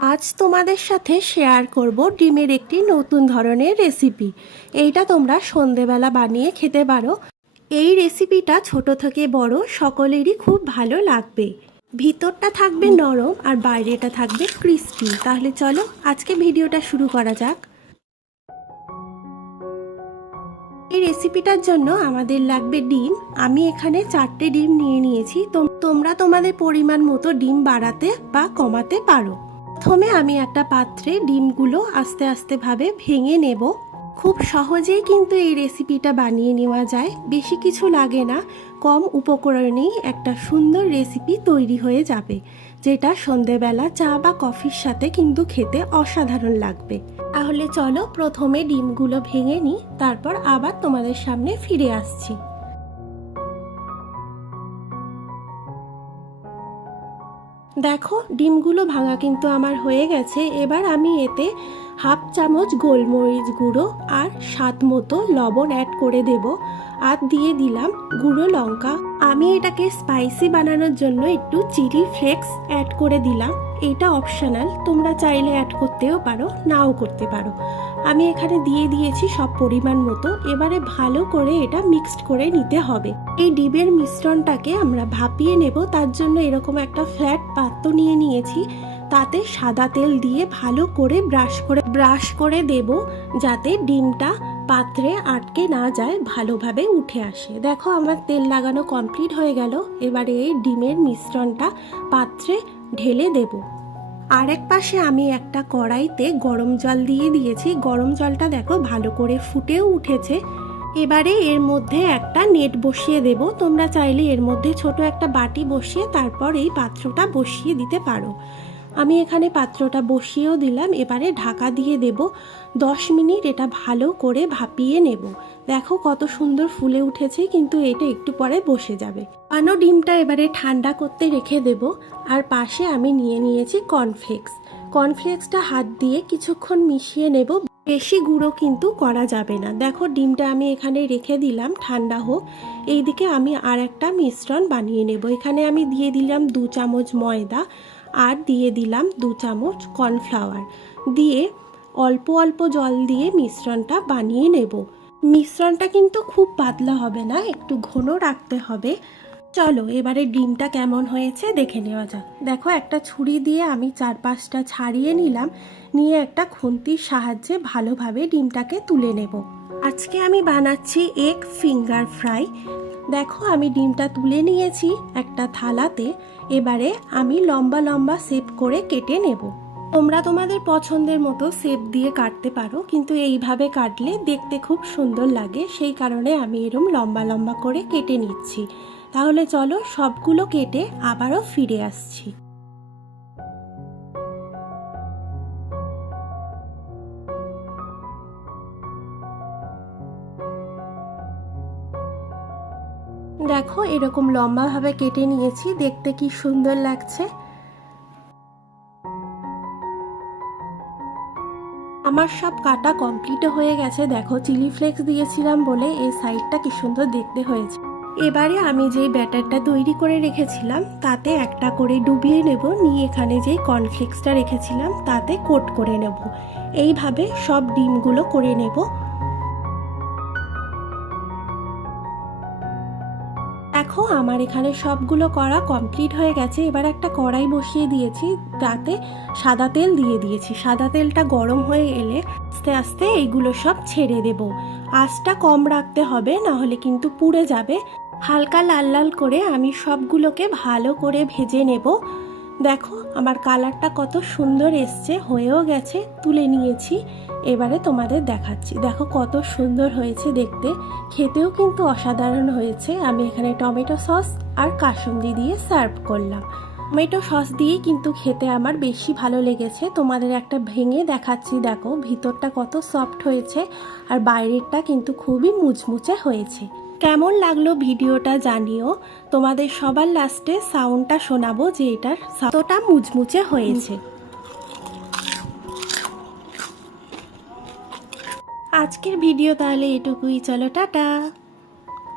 আজ তোমাদের সাথে শেয়ার করব ডিমের একটি নতুন ধরনের রেসিপি। এইটা তোমরা সন্ধেবেলা বানিয়ে খেতে পারো। এই রেসিপিটা ছোট থেকে বড় সকলেরই খুব ভালো লাগবে। ভিতরটা থাকবে নরম আর বাইরেটা থাকবে ক্রিস্পি। তাহলে চলো আজকে ভিডিওটা শুরু করা যাক। এই রেসিপিটার জন্য আমাদের লাগবে ডিম। আমি এখানে 4টে ডিম নিয়ে নিয়েছি। তোমরা তোমাদের পরিমাণ মতো ডিম বাড়াতে বা কমাতে পারো। প্রথমে আমি একটা পাত্রে ডিমগুলো আস্তে আস্তে ভাবে ভেঙে নেব। খুব সহজেই কিন্তু এই রেসিপিটা বানিয়ে নেওয়া যায়, বেশি কিছু লাগে না। কম উপকরণেই একটা সুন্দর রেসিপি তৈরি হয়ে যাবে, যেটা সন্ধেবেলা চা বা কফির সাথে কিন্তু খেতে অসাধারণ লাগবে। তাহলে চলো প্রথমে ডিমগুলো ভেঙে নিই, তারপর আবার তোমাদের সামনে ফিরে আসছি। দেখো ডিমগুলো ভাঙা কিন্তু আমার হয়ে গেছে। এবার আমি এতে হাফ চামচ গোলমরিচ গুঁড়ো আর স্বাদ মতো লবণ অ্যাড করে দেব, আর দিয়ে দিলাম গুঁড়ো লঙ্কা। আমি এটাকে স্পাইসি বানানোর জন্য একটু চিলি ফ্লেক্স অ্যাড করে দিলাম। এটা অপশনাল, তোমরা চাইলে অ্যাড করতেও পারো, নাও করতে পারো। আমি এখানে দিয়ে দিয়েছি সব পরিমাণ মতো। এবারে ভালো করে এটা মিক্সড করে নিতে হবে। এই ডিমের মিশ্রণটাকে আমরা ভাপিয়ে নেব। তার জন্য এরকম একটা ফ্ল্যাট পাত্র নিয়ে নিয়েছি। তাতে সাদা তেল দিয়ে ভালো করে ব্রাশ করে দেব, যাতে ডিমটা পাত্রে আটকে না যায়, ভালোভাবে উঠে আসে। দেখো আমার তেল লাগানো কমপ্লিট হয়ে গেল। এবারে এই ডিমের মিশ্রণটা পাত্রে ঢেলে দেব। আর এক পাশে আমি একটা কড়াইতে গরম জল দিয়ে দিয়েছি। গরম জলটা দেখো ভালো করে ফুটেও উঠেছে। এবারে এর মধ্যে একটা নেট বসিয়ে দেব। তোমরা চাইলে এর মধ্যে ছোট একটা বাটি বসিয়ে তারপর এই পাত্রটা বসিয়ে দিতে পারো। আমি এখানে পাত্রটা বসিয়েও দিলাম। এবারে ঢাকা দিয়ে দেব। 10 মিনিট এটা ভালো করে ভাপিয়ে নেব। দেখো কত সুন্দর ফুলে উঠেছে, কিন্তু এটা একটু পরে বসে যাবে। পানো ডিমটা এবারে ঠান্ডা করতে রেখে দেব। আর পাশে আমি নিয়ে নিয়েছি কর্নফ্লেক্সটা হাত দিয়ে কিছুক্ষণ মিশিয়ে নেব। বেশি গুঁড়ো কিন্তু করা যাবে না। দেখো ডিমটা আমি এখানে রেখে দিলাম ঠান্ডা হোক। এইদিকে আমি আর একটা মিশ্রণ বানিয়ে নেব। এখানে আমি দিয়ে দিলাম 2 চামচ ময়দা, আর দিয়ে দিলাম 2 চামচ কর্নফ্লাওয়ার। দিয়ে অল্প অল্প জল দিয়ে মিশ্রণটা বানিয়ে নেব। মিশ্রণটা কিন্তু খুব পাতলা হবে না, একটু ঘন রাখতে হবে। চলো এবারে ডিমটা কেমন হয়েছে দেখে নেওয়া যাক। দেখো একটা ছুরি দিয়ে আমি 4-5টা ছাড়িয়ে নিলাম। নিয়ে একটা খুন্তির সাহায্যে ভালোভাবে ডিমটাকে তুলে নেব। আজকে আমি বানাচ্ছি এগ ফিঙ্গার ফ্রাই। দেখো আমি ডিমটা তুলে নিয়েছি একটা থালাতে। এবারে আমি লম্বা লম্বা শেপ করে কেটে নেব। তোমরা তোমাদের পছন্দের মতো শেপ দিয়ে কাটতে পারো, কিন্তু এইভাবে কাটলে দেখতে খুব সুন্দর লাগে। সেই কারণে আমি এরকম লম্বা লম্বা করে কেটে নিচ্ছি। তাহলে চলো সবগুলো কেটে আবারও ফিরে আসছি। দেখো এরকম লম্বাভাবে কেটে নিয়েছি, দেখতে কি সুন্দর লাগছে। আমার সব কাটা কমপ্লিট হয়ে গেছে। দেখো চিলি ফ্লেক্স দিয়েছিলাম বলে এই সাইডটা কি সুন্দর দেখতে হয়েছে। এবারে আমি যেই ব্যাটারটা তৈরি করে রেখেছিলাম তাতে একটা করে ডুবিয়ে নেব। নিয়ে এখানে যেই কর্নফ্লেক্সটা রেখেছিলাম তাতে কোট করে নেব। এইভাবে সব ডিমগুলো করে নেব। দেখো আমার এখানে সবগুলো করা কমপ্লিট হয়ে গেছে। এবার একটা কড়াই বসিয়ে দিয়েছি, তাতে সাদা তেল দিয়ে দিয়েছি। সাদা তেলটা গরম হয়ে এলে আস্তে আস্তে এইগুলো সব ছেড়ে দেব। আঁচটা কম রাখতে হবে, না হলে কিন্তু পুড়ে যাবে। হালকা লাল লাল করে আমি সবগুলোকে ভালো করে ভেজে নেব। দেখো আমার কালারটা কত সুন্দর এসছে, হয়েও গেছে, তুলে নিয়েছি। এবারে তোমাদের দেখাচ্ছি। দেখো কত সুন্দর হয়েছে দেখতে, খেতেও কিন্তু অসাধারণ হয়েছে। আমি এখানে টমেটো সস আর কাসুন্দি দিয়ে সার্ভ করলাম। টমেটো সস দিয়েই কিন্তু খেতে আমার বেশি ভালো লেগেছে। তোমাদের একটা ভেঙে দেখাচ্ছি। দেখো ভিতরটা কত সফট হয়েছে, আর বাইরেরটা কিন্তু খুবই মুচমুচে হয়েছে। কেমন লাগলো ভিডিওটা জানিও। তোমাদের সবার লাস্টে সাউন্ডটা শোনাবো যে এটার কতটা মুচমুচে হয়েছে। আজকের ভিডিও তাহলে এটুকুই। চলো টাটা।